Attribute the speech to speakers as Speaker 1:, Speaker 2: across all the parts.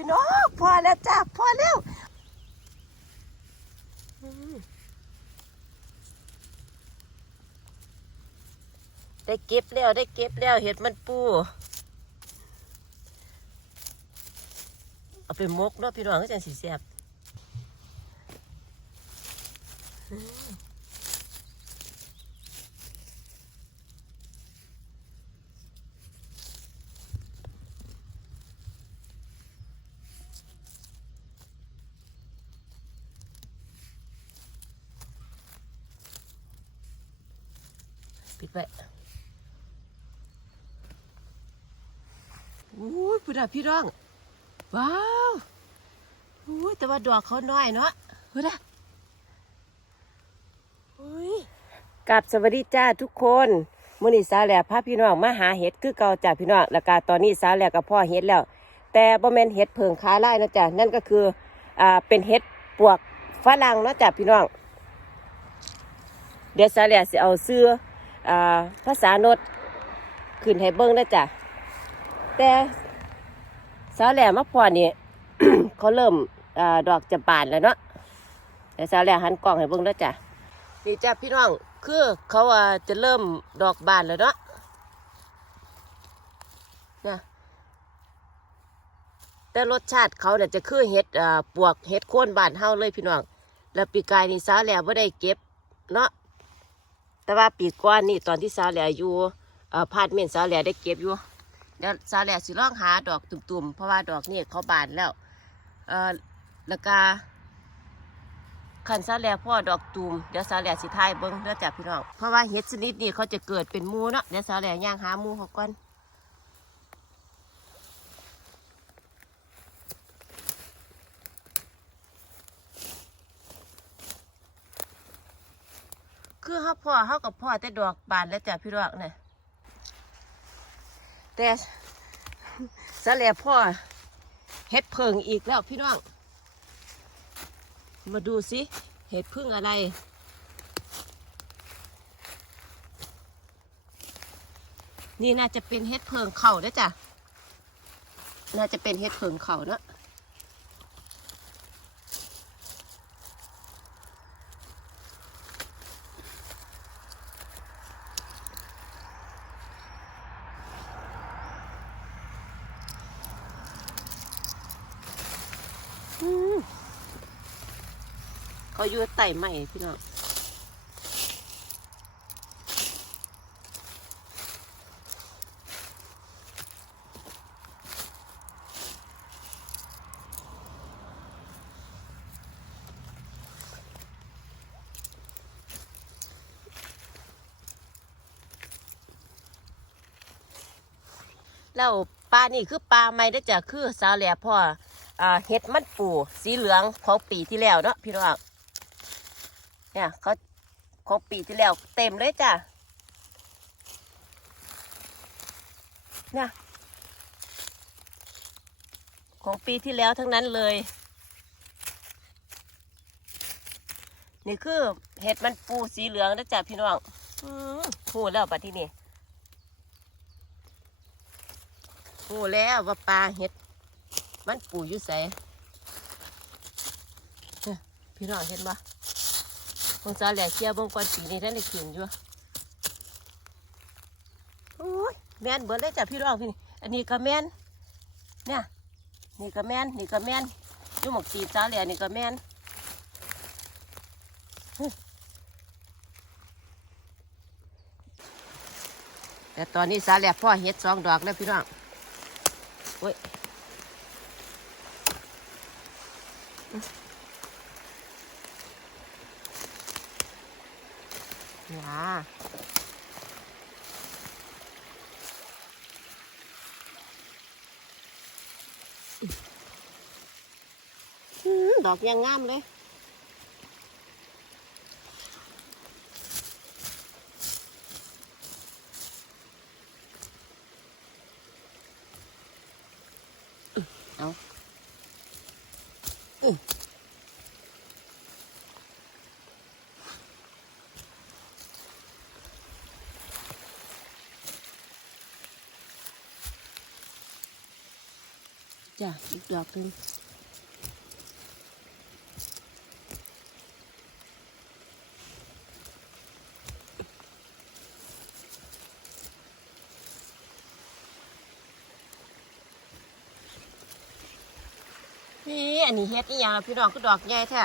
Speaker 1: พี่น้องพอแล้วจ้าพอแล้วได้เก็บแล้วได้เก็บแล้วเห็ดมันปูเอาไปมกเนาะพี่น้องก็จะสีแสบอืม ปิดไว้อู้ยพี่ดาพี่น้อง ว้าวอู้ยแต่ว่าดอกเขาน้อยเนาะพี่ดาอุ้ยกับสวัสดีจ้าทุกคนมื้อนี้สาวแหล่พาพี่น้องมาหาเห็ดคือเก่าจ้าพี่น้องแล้วก็ตอนนี้สาวแหล่กับพ่อเห็ดแล้ว แต่บ่แม่นเห็ดเพิงขาไล่นะจ้ะนั่นก็คืออ่าเป็นเห็ดปวกฝรั่งเนาะจ้ะพี่น้องเดี๋ยวสาวแหล่สิเอาเสื้ออ่า ภาษาโนดขึ้นให้เบิ่งนะจ้ะ แต่สาวแหล่มาพอนี่เขาเริ่มอดอกจะบานแล้วเนาะเดี๋ยวสาวแหล่หันกล้องให้เบิ่งแล้จ้ะ นี่จ้ะพี่น้อง คือเขาจะเริ่มดอกบานแล้วเนาะเนี่ยแต่รสชาติเขาเนี่ยจะคือเห็ดปวกเห็ดโคนบานเฮาเลยพี่น้อง แล้วปีกายนี่สาวแหล่บ่ได้เก็บเนาะ แต่ว่าปีก่อนนี่ตอนที่สาวแหล่อยู่เอ่อพาดเมนสาวแหล่ได้เก็บอยู่เดี๋ยวสาวแหล่สิลองหาดอกตุ่มๆ เพราะว่าดอกนี่เขาบานแล้วเอ่อแล้วก็ขันสาวแหล่พ่อดอกตุ่มเดี๋ยวสาวแหล่สิทายเบิ้งเด้อจ้ะพี่น้องเพราะว่าเห็ดชนิดนี้เขาจะเกิดเป็นมูเนาะเดี๋ยวสาวแหล่ย่างหามูเขาก่อน คือเขาพ่อเขากับพ่อแต่ดอกบานแล้วจ้ะพี่น้องเนี่ยแต่สะแหลพ่อเห็ดเพิงอีกแล้วพี่น้อง มาดูสิเห็ดพึ่งอะไร นี่น่าจะเป็นเห็ดเพิงเข่านะจ้ะ น่าจะเป็นเห็ดเพิงเข่าเนอะ อืม เขาอยู่ไต่ใหม่พี่น้องแล้วปลานี่คือปลาไม่ได้อจะคือสาวแหล่พ่ออเห็ดมันปูสีเหลืองของปีที่แล้วเนาะพี่น้อง เนี่ยเขาของปีที่แล้วเต็มเลยจ้ะเนี่ยของปีที่แล้วทั้งนั้นเลย นี่คือเห็ดมันปูสีเหลืองนะจ้ะพี่น้องอืมพูดแล้วปะที่นี่พูดแล้วว่าปลาเห็ด มันปูอยู่ใสเอ้อพี่น้องเห็นปะ คงสาแหล่เคียเบงก่อนปีนี้ท่านได้ขึ้นอยู่โอ้ยแม่นเบิดเลยจ้ะพี่น้องพี่นี่อันนี้ก็แม่นเนี่ยนี่ก็แม่นนี่ก็แม่นอยู่หมกตีสาแหล่นี่ก็แม่นแต่ตอนนี้สาแหล่พ่อเฮ็ดสองดอกแล้วพี่น้องโอ้ย ว้าอืมดอกยังงามเลยเอาอืม จ้ะอีกดอกหนึงนี่อันนี้เฮ็ดอีหยังล่ะพี่น้องก็ดอกใหญ่แท้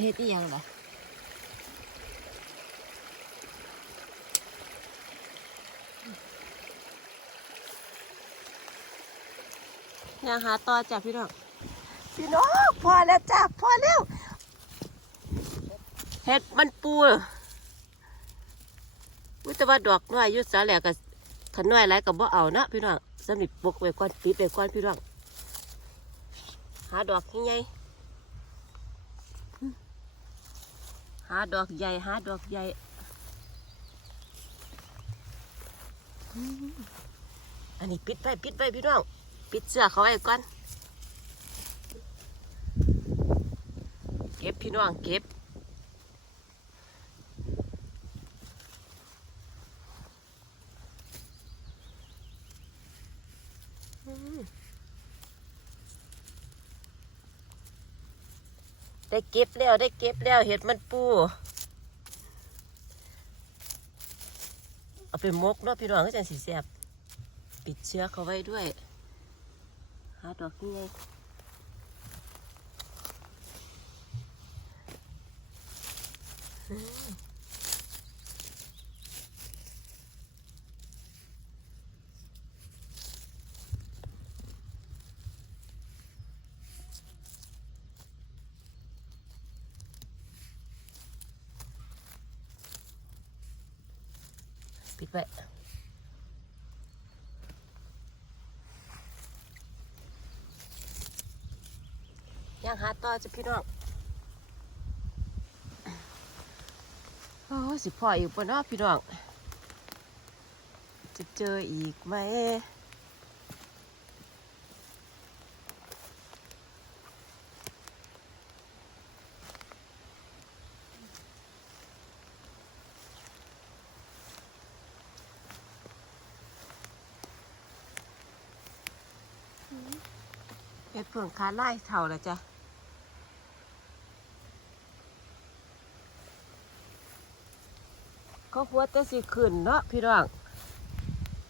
Speaker 1: เฮ็ดอีหยังล่ะยังหาต่อจ้ะพี่น้องพี่น้องพอแล้วจ้ะพอแล้วเฮ็ดมันปูวิแต่ว่าดอกน้อยอยุดสาแหลกกับขันน้อยไรกับบ่เอาเนาะพี่น้องสนิทปกไว้ก่อนปิดไว้ก่อนพี่น้องหาดอกใหญ่ๆ หาดอกใหญ่หาดอกใหญ่อันนี้ปิดไปปิดไปพี่น้องปิดเสื้อเขาไว้ก่อน เก็บพี่น้องเก็บ ได้เก็บแล้วได้เก็บแล้วเห็ดมันปูเอาไปมกเนาะพี่น้องก็จะสีแสบปิดเชื้อเขาไว้ด้วยหาดอกนี่ไง ปิดไว้ยังหาต่อจะพี่น้องโอ้สิพ่ออยู่ปะเนาะพี่น้อง จะเจออีกไหม ดเผืองคาไล่เท่าแล้วจ้ะเขาหัวแต่สิขึ้นเนาะพี่น้อง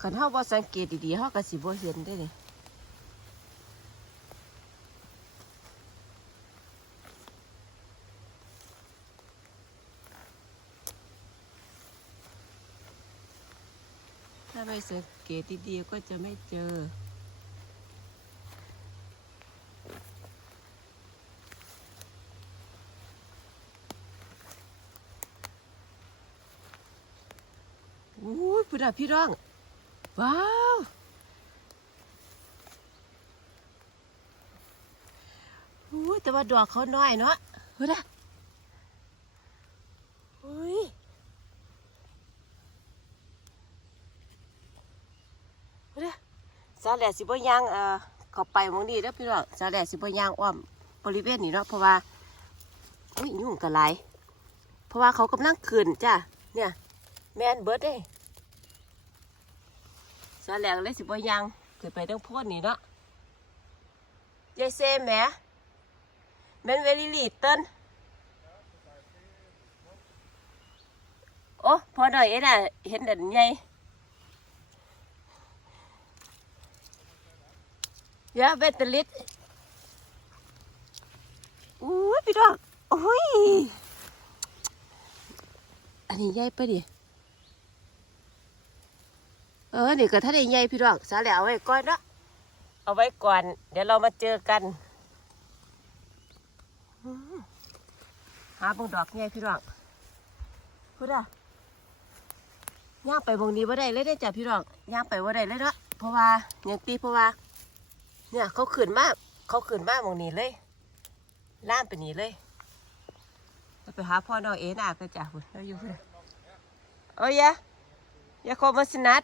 Speaker 1: คันเฮาบ่สังเกตดีๆเฮาก็สิบ่เห็นได้นี่ถ้าไม่สังเกตดีๆก็จะไม่เจอ อู้ยพุดาพี่ร้อง ว้าว อู้ยแต่ว่าดอกเขาน้อยเนาะพุดาอุ้ยพุดาสาแหล่สิบ่ยางเอ่อเข้าไปหมองนี้แล้วพี่น้องสาแหล่สิบ่ยางอ้อมบริเวณนี้เนาะเพราะว่าอุ้ยยุ่งกันหลายเพราะว่าเขากำลังขึ้นจ้ะเนี่ย แม่นเบิดเด้สาแหลงเลยสิบ่ยังขึ้นไปต้องพ่นนี่เนาะยายเซแหมแม่นเวลิลีเติ้นโอ้พอหน่อยเอ็น่ะเห็นเด่นใหญ่ยาเบตเตอร์ลิตอู้พี่ดอกโอ้ย อันนี้ใหญ่ปะดิ เออนี่ก็ถ้าได้ใหญ่พี่น้องสาแหล้วเอาไว้ก่อนเนาะเอาไว้ก่อน เดี๋ยวเรามาเจอกันหาบงดอกใหญ่พี่น้องพูดอะย่างไปบงนี้ว่าได้เลยได้จ้ะพี่น้องย่างไปว่าได้เลยเนาะเพราะว่าอย่างตีเพราะว่า เนี่ยเขาขืนมากเขาขืนมากบงนี้เลยล่ามไปนี้เลยเราไปหาพ่อน้องเอนาก็จ้ะพุ่นเราอยู่พุ่นโอ้ยยะยาโคมาสนัด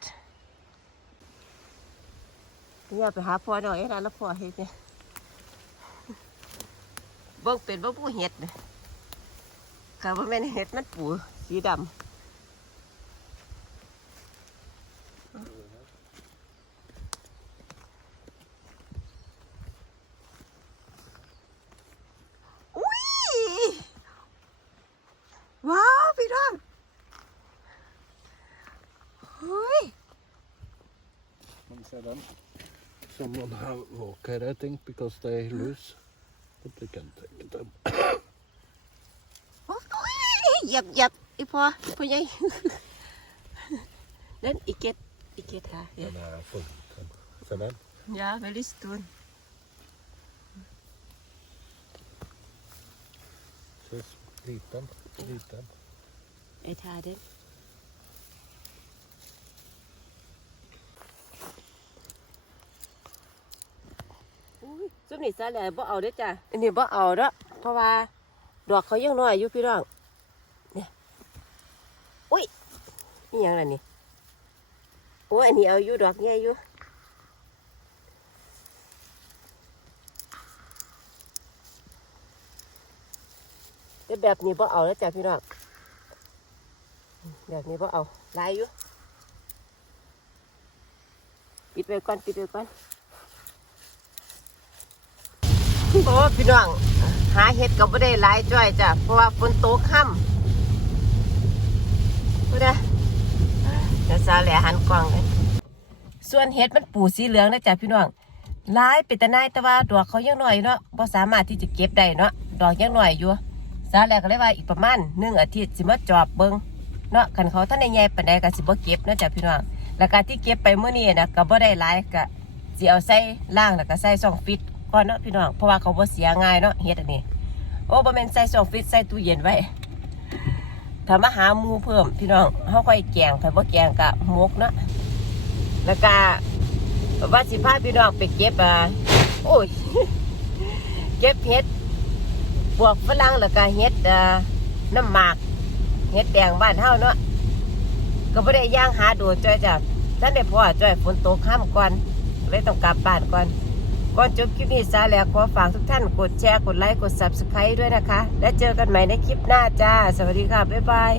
Speaker 1: เนี่ยไปหาพ่อน้องเอนาแล้วพ่อเฮ็ดเนี่ยเบิ่งเป็นบ่ผู้เฮ็ดเนี่ยค่ะว่าแม่นเห็ดมันปูสีดำอุ้ยว้าวพี่น้องเฮ้ย Men sedan, som de här råkar, I think because they loose, but they can take them. โอ้ยเหยียบเหยียบอีพอพ่อใหญ่นั่นอีเกตอีเกตค่ะ Den är full.
Speaker 2: Sen den. ยา very soon
Speaker 1: Ses liten, liten. ไอ้ทาเด่นอุ้ย ซุมนี่ซะแล้วบ่เอาเด้จ้ะอันนี้บ่เอาเด้อเพราะว่าดอกเขายังน้อยอยู่พี่น้องเนี่ยอุ้ยนี่ยังล่ะนี่โอ้ยอันนี้เอาอยู่ดอกใหญ่อยู่แต่แบบนี้บ่เอาแล้วจ้ะพี่น้องแบบนี้บ่เอาลายอยู่ปิดไปก่อนปิดไปก่อน โอ้พี่น้อง หาเห็ดก็ไม่ได้หลายจ้อยจ้ะเพราะว่าฝนตกค่ำพูดนะเดี๋ยวซาแหล่หันกล้องกันส่วนเห็ดมันปูสีเหลืองนะจ้ะพี่น้องหลายเป็นตะนายแต่ว่าดอกเขายังน้อยเนาะบ่สามารถที่จะเก็บได้เนาะดอกยังน้อยอยู่ซาแหล่ก็เลยว่าอีกประมาณหนึ่งอาทิตย์สิมาจอบเบิ่งเนาะคันเขาท่านในใหญ่ปานใดก็สิบ่เก็บนะจ้ะพี่น้องแล้วการที่เก็บไปเมื้อนี้นะก็บ่ได้หลายก็สิเอาใส่ล่างแล้วก็ใส่ช่องฟิต ก่อนเนาะพี่น้องเพราะว่าเขาบ่เสียง่ายเนาะเฮ็ดอันนี้ โอ้บ่แม่นใส่ช่องฟิตใส่ตู้เย็นไว้ถ้ามาหาหมูเพิ่มพี่น้องเฮาค่อยแกงถ้าบ่แกงก็หมกเนาะแล้วก็ว่าสิพาพี่น้องไปเก็บอ่าโอ้ยเก็บเห็ดพวกฝรั่งแล้วก็เห็ดอ่าน้ำหมากเห็ดแดงบ้านเฮาเนาะก็บ่ได้ย่างหาดูจ้อยจ้ะท่านได้พ่อจ้อยฝนตกข้ามก่อนเลยต้องกลับบ้านก่อน ก่อนจบคลิปนี้ซาแล้วขอฝากทุกท่านกดแชร์ กดไลค์ กด subscribe ด้วยนะคะ และเจอกันใหม่ในคลิปหน้าจ้า สวัสดีค่ะ บ๊ายบาย